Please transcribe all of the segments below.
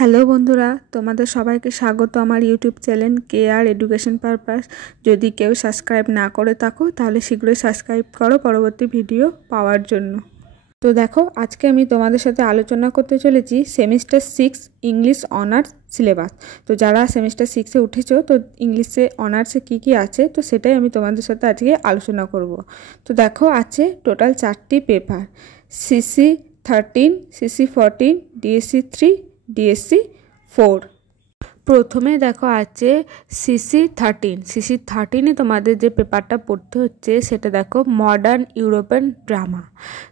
Hello বন্ধুরা, তোমাদের সবাইকে স্বাগত আমার YouTube channel KR education purpose. যদি কেউ সাবস্ক্রাইব না করে থাকো তাহলে শীঘ্রই সাবস্ক্রাইব করো পরবর্তী ভিডিও পাওয়ার জন্য। তো দেখো, আজকে আমি তোমাদের সাথে আলোচনা করতে চলেছি সেমিস্টার 6 ইংলিশ অনার্স সিলেবাস। তো যারা সেমিস্টার 6-এ উঠেছো, তো ইংলিশে অনার্সে কী আছে, তো সেটাই আমি তোমাদের সাথে আজকে আলোচনা করব। তো দেখো, আছে টোটাল 4টি paper, CC 13, CC 14, DSC 3, DSC 4। প্রথমে দেখো আছে সিসি 13। সিসি 13-এ তোমাদের যে পেপারটা পড়তে হচ্ছে সেটা দেখো মডার্ন ইউরোপিয়ান ড্রামা।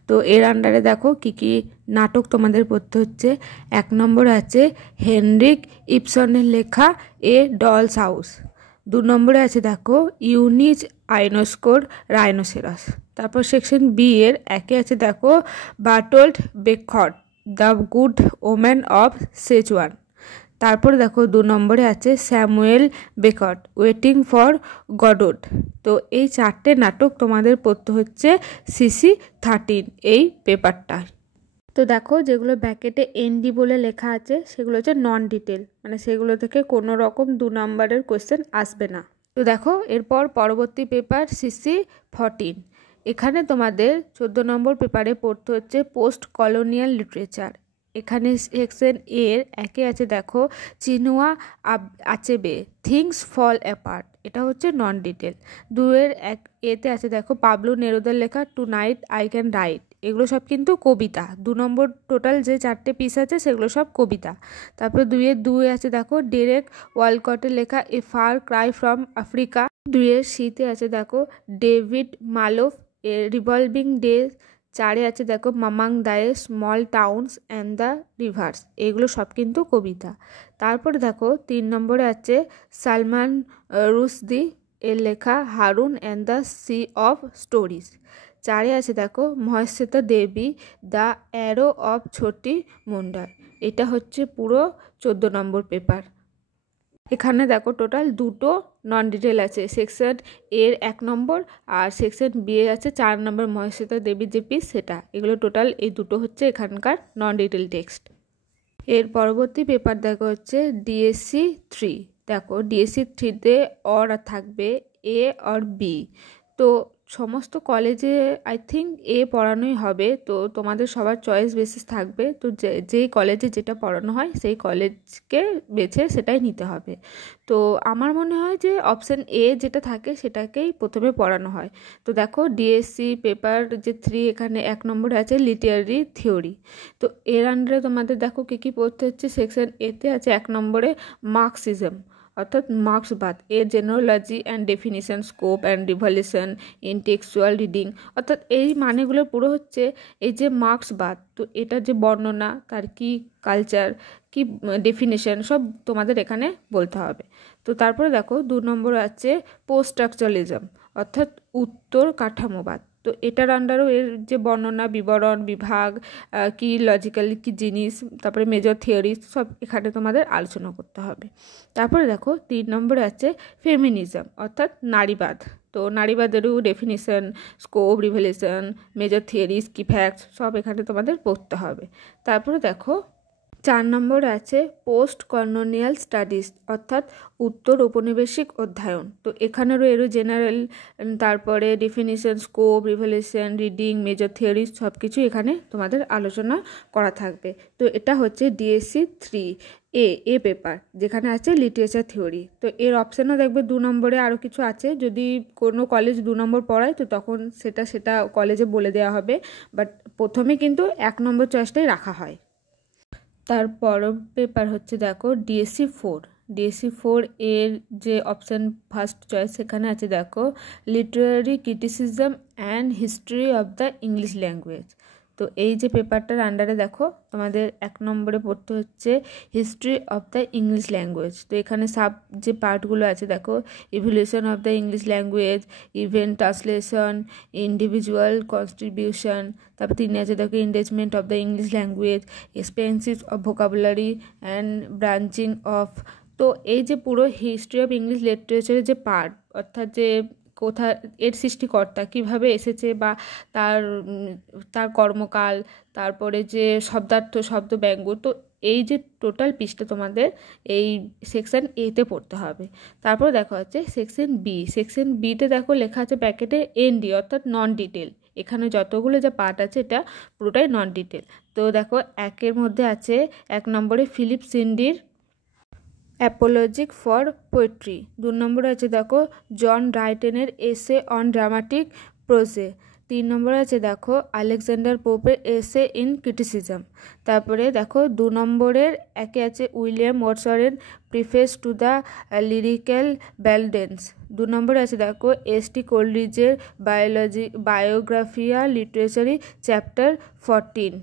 তো এর আন্ডারে দেখো কি নাটক তোমাদের পড়তে হচ্ছে। 1 নম্বর আছে হেনরিক ইবসনের লেখা এ ডলস হাউস। 2 নম্বরে আছে দেখো ইউনিচ আইনোস্কোর রাইনোসেরাস। তারপর সেকশন বি এর একে আছে দেখো বার্টোল্ট বেকহর্ট the good women of Szechuan. তারপরে দেখো 2 নম্বরে আছে স্যামুয়েল বেকট ওয়েটিং ফর গডট। তো এই 4টে নাটক তোমাদের পড়তে হচ্ছে সিসি 13 এই পেপারটা। তো দেখো, যেগুলো ব্যাকেটে এনডি বলে লেখা আছে সেগুলো হচ্ছে নন ডিটেল, মানে সেগুলো থেকে কোনো রকম 2 নম্বরের কোয়েশ্চেন আসবে না। তো দেখো, এরপর পরবর্তী পেপার সিসি 14। এখানে তোমাদের 14 নম্বর পেপারে পড়তে হচ্ছে পোস্ট কলোনিয়াল লিটারেচার। এখানে সেকশন এর একে আছে দেখো চিনুয়া আচেবে থিংস ফল অ্যাপার্ট, এটা হচ্ছে নন ডিটেল। 2 এর এতে আছে দেখো পাবলো নেরুদার লেখা tonight I can write. এগুলো সব কিন্তু কবিতা। 2 নম্বর টোটাল যে 4টে পিস আছে সেগুলো সব কবিতা। তারপর 2 এর 2 আছে দেখো ডেরেক ওয়ালকটের লেখা a far cry from Africa. 2 এর সিতে আছে দেখো David Malouf a revolving day. 4-এ আছে দেখো Mamang Dai small towns and the rivers. এগুলো সব কিন্তু কবিতা। তারপরে দেখো 3 নম্বরে আছে সালমান রুশদি এর লেখা Haroun and the sea of stories. 4-এ আছে দেখো Mahasweta Devi the arrow of Choti মুন্ডার। এটা হচ্ছে পুরো 14 নম্বর পেপার। এখানে দেখো টোটাল 2টো নন ডিটেল আছে, সেকশন এর 1 নম্বর আর সেকশন বি এ আছে 4 নম্বর মহেশ্বেতা দেবীর যে পিস সেটা। এগুলো টোটাল এই 2টো হচ্ছে এখানকার নন ডিটেল টেক্সট। এর পরবর্তী পেপার দেখো হচ্ছে ডিএসসি 3। দেখো ডিএসসি 3-তে অর থাকবে এ আর বি। তো সমস্ত কলেজে আই থিঙ্ক এ পড়ানোই হবে, তো তোমাদের সবার চয়েস বেসিস থাকবে। তো যেই কলেজে যেটা পড়ানো হয় সেই কলেজকে বেছে সেটাই নিতে হবে। তো আমার মনে হয় যে অপশান এ যেটা থাকে সেটাকেই প্রথমে পড়ানো হয়। তো দেখো ডিএসসি পেপার যে 3 এখানে 1 নম্বরে আছে লিটারারি থিওরি। তো এর আন্ডারে তোমাদের দেখো কী পড়তে হচ্ছে। সেকশন এতে আছে 1 নম্বরে মার্কসিজম অর্থাৎ মার্ক্সবাদ এর genealogy and definition scope and revolution in textual reading. অর্থাৎ এই মানেগুলো পুরো হচ্ছে এই যে মার্ক্সবাদ, তো এটার যে বর্ণনা, তার কি কালচার, কি ডেফিনেশন, সব তোমাদের এখানে বলতে হবে। তো তারপরে দেখো 2 নম্বর আছে পোস্ট স্ট্রাকচারালিজম অর্থাৎ উত্তর কাঠামোবাদ। তো এটার আন্ডারও এর যে বর্ণনা, বিবরণ, বিভাগ, কি লজিক্যাল কি জিনিস, তারপরে মেজর থিওরি, সব এখানে তোমাদের আলোচনা করতে হবে। তারপরে দেখো 3 নম্বরে আছে ফেমিনিজম অর্থাৎ নারীবাদ। তো নারীবাদেরও definition, scope, revolution, major theories, key facts, সব এখানে তোমাদের পড়তে হবে। তারপরে দেখো 4 নম্বর আছে পোস্ট কলোনিয়াল স্টাডিজ অর্থাৎ উত্তর ঔপনিবেশিক অধ্যয়ন। তো এখানেরও এরও জেনারেল, তারপরে definition, scope, revolution, reading, major theories সব কিছু এখানে তোমাদের আলোচনা করা থাকবে। তো এটা হচ্ছে ডিএসসি 3 এ পেপার, যেখানে আছে লিটারেচার থিওরি। তো এর অপশানও দেখবে 2 নম্বরে আরও কিছু আছে। যদি কোনো কলেজ 2 নম্বর পড়ায় তো তখন সেটা কলেজে বলে দেওয়া হবে, বাট প্রথমে কিন্তু 1 নম্বর চয়েসটাই রাখা হয়। তারপর পেপার হচ্ছে দেখো ডিএসসি 4। ডিএসসি 4 এর যে অপশান ফার্স্ট চয়েস সেখানে আছে দেখো Literary criticism and history of the English language. তো এই যে পেপারটার আন্ডারে দেখো তোমাদের 1 নম্বরে পড়তে হচ্ছে history of the English language. তো এখানে সাব যে পার্টগুলো আছে দেখো evolution of the English language, event, translation, individual contribution. তারপর 3 আছে দেখো engagement of the English language, expensive of vocabulary and branching of. তো এই যে পুরো হিস্ট্রি অফ ইংলিশ লিটারেচারের যে পার্ট, অর্থাৎ যে কোথা এর সৃষ্টিকর্তা কিভাবে এসেছে বা তার কর্মকাল, তারপরে যে শব্দার্থ, শব্দ ব্যঙ্গ, তো এই যে টোটাল পিসটা তোমাদের এই সেকশন এতে পড়তে হবে। তারপর দেখো হচ্ছে সেকশন বি। সেকশন বিতে দেখো লেখা আছে ব্র্যাকেটে এনডি অর্থাৎ নন ডিটেল। এখানে যতগুলো যে পার্ট আছে এটা পুরোটাই নন ডিটেল। তো দেখো একের মধ্যে আছে 1 নম্বরে ফিলিপ সিন্ডির অ্যাপোলজিক ফর পোয়েট্রি। 2 নম্বরে আছে দেখো জন রাইটেনের এসে অন ড্রামাটিক প্রোজে। 3 নম্বরে আছে দেখো আলেকজান্ডার পোপের এসে ইন ক্রিটিসিজম। তারপরে দেখো 2 নম্বরের একে আছে উইলিয়াম ওয়ার্ডসওয়ার্থের preface to the lyrical ballads. 2 নম্বরে আছে দেখো এস.টি. কোলরিজের বায়োগ্রাফিয়া লিটারেচারি চ্যাপ্টার 14।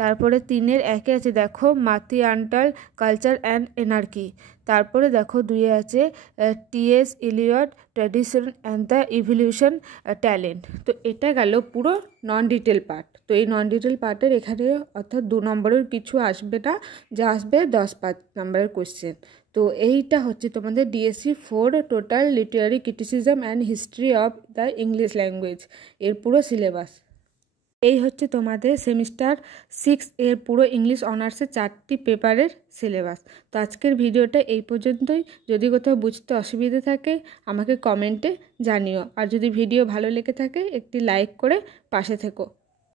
তারপরে 3-এর একে আছে দেখো মাথিয়ান্টাল কালচার অ্যান্ড এনার্কি। তারপরে দেখো 2-এ আছে T S. Eliot tradition and the evolution talent. তো এটা গেল পুরো নন ডিটেল পার্ট। তো এই নন ডিটেল পার্টের এখানে অর্থাৎ 2 নম্বরের কিছু আসবে না, যা আসবে 10 নম্বরের কোয়েশ্চেন। তো এইটা হচ্ছে তোমাদের DSC 4 total Literary criticism and history of the English language এর পুরো সিলেবাস। এই হচ্ছে তোমাদের সেমিস্টার 6 এর পুরো ইংলিশ অনার্সের 4টি পেপারের সিলেবাস। তো আজকের ভিডিওটা এই পর্যন্তই। যদি কোথাও বুঝতে অসুবিধা থাকে আমাকে কমেন্টে জানিও, আর যদি ভিডিও ভালো লেগে থাকে একটি লাইক করে পাশে থেকো।